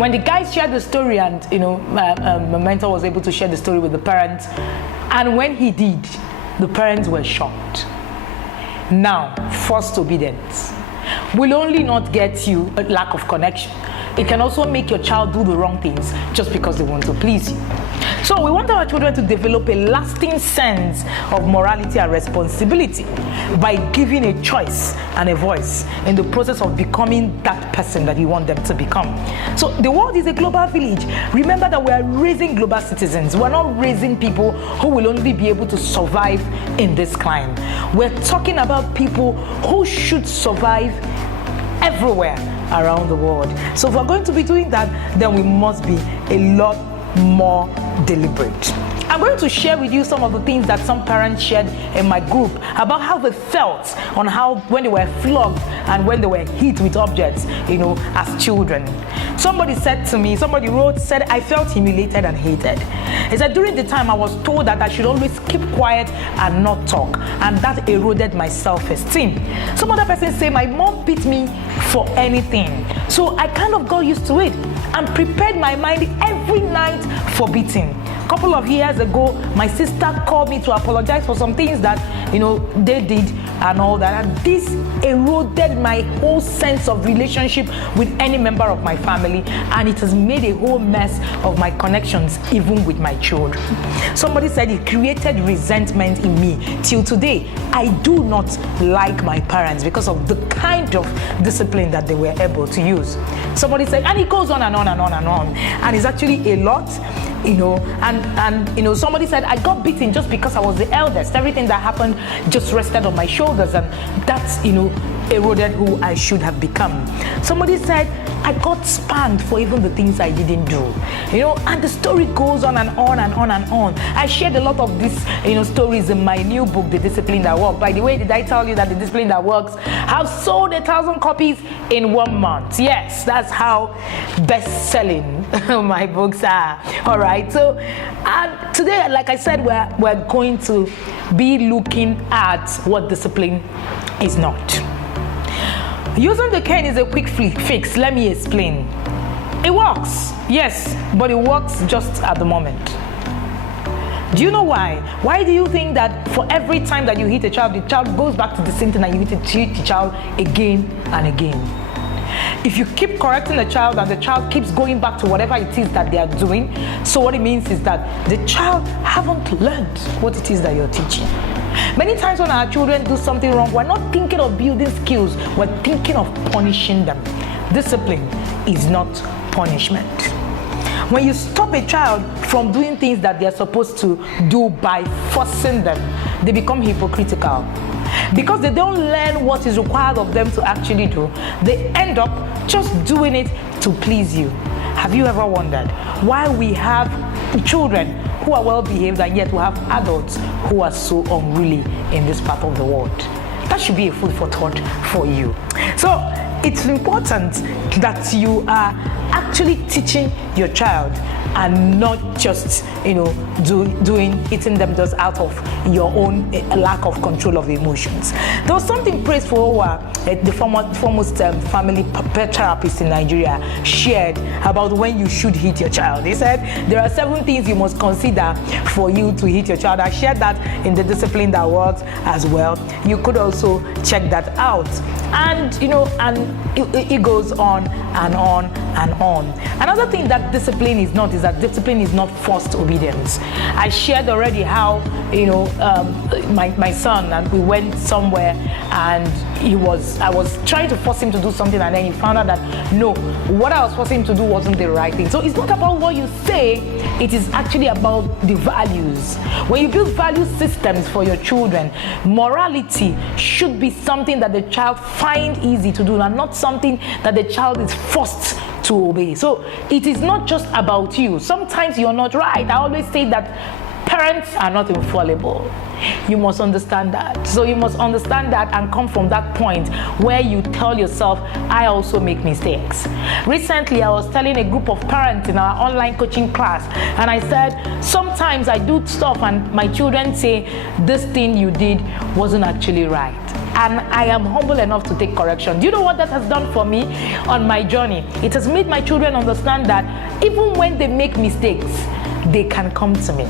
When the guys shared the story, and my mentor was able to share the story with the parents, and when he did, the parents were shocked. Now, forced obedience will only not get you a lack of connection. It can also make your child do the wrong things just because they want to please you. So we want our children to develop a lasting sense of morality and responsibility by giving a choice and a voice in the process of becoming that person that you want them to become. So the world is a global village. Remember that we are raising global citizens. We're not raising people who will only be able to survive in this climate. We're talking about people who should survive everywhere around the world. So if we're going to be doing that, then we must be a lot more deliberate. I'm going to share with you some of the things that some parents shared in my group about how they felt on how when they were flogged and when they were hit with objects, as children. Somebody said to me, said, I felt humiliated and hated. He said, during the time I was told that I should always keep quiet and not talk, and that eroded my self-esteem. Some other person say, my mom beat me for anything. So I kind of got used to it and prepared my mind every night for beating. A couple of years ago, my sister called me to apologize for some things that, they did and all that. And this eroded my whole sense of relationship with any member of my family. And it has made a whole mess of my connections, even with my children. Somebody said it created resentment in me. Till today, I do not like my parents because of the kind of discipline that they were able to use. Somebody said, and it goes on and on and on and on. And it's actually a lot. Somebody said I got beaten just because I was the eldest. Everything that happened just rested on my shoulders, and that's eroded who I should have become. Somebody said I got spanked for even the things I didn't do. And the story goes on and on and on and on. I shared a lot of these stories in my new book, The Discipline That Works. By the way, did I tell you that The Discipline That Works have sold 1,000 copies in 1 month? Yes, that's how best-selling my books are. All right, so today, like I said, we're going to be looking at what discipline is not. Using the cane is a quick fix. Let me explain. It works, yes, but it works just at the moment. Do you know why? Why do you think that for every time that you hit a child, the child goes back to the same thing and you hit the child again and again? If you keep correcting the child and the child keeps going back to whatever it is that they are doing, so what it means is that the child haven't learned what it is that you're teaching. Many times when our children do something wrong, we're not thinking of building skills, we're thinking of punishing them. Discipline is not punishment. When you stop a child from doing things that they're supposed to do by forcing them, they become hypocritical. Because they don't learn what is required of them to actually do, they end up just doing it to please you. Have you ever wondered why we have children who are well behaved and yet we have adults who are so unruly in this part of the world? That should be a food for thought for you. So it's important that you are actually teaching your child and not just hitting them just out of your own lack of control of emotions. There was something praised for the foremost family therapist in Nigeria shared about when you should hit your child. He said there are 7 things you must consider for you to hit your child. I shared that in The Discipline That Works as well. You could also check that out. And it goes on and on and on. Another thing that discipline is not is that discipline is not forced obedience. I shared already how my son, and we went somewhere and I was trying to force him to do something, and then he found out that no, what I was forcing him to do wasn't the right thing. So it's not about what you say, it is actually about the values. When you build value systems for your children, morality should be something that the child finds easy to do and not something that the child is forced to obey. So it is not just about you. Sometimes you're not right. I always say that parents are not infallible. You must understand that. So you must understand that and come from that point where you tell yourself, I also make mistakes. Recently, I was telling a group of parents in our online coaching class, and I said, sometimes I do stuff and my children say, this thing you did wasn't actually right. and I am humble enough to take correction. Do you know what that has done for me on my journey? It has made my children understand that even when they make mistakes, they can come to me.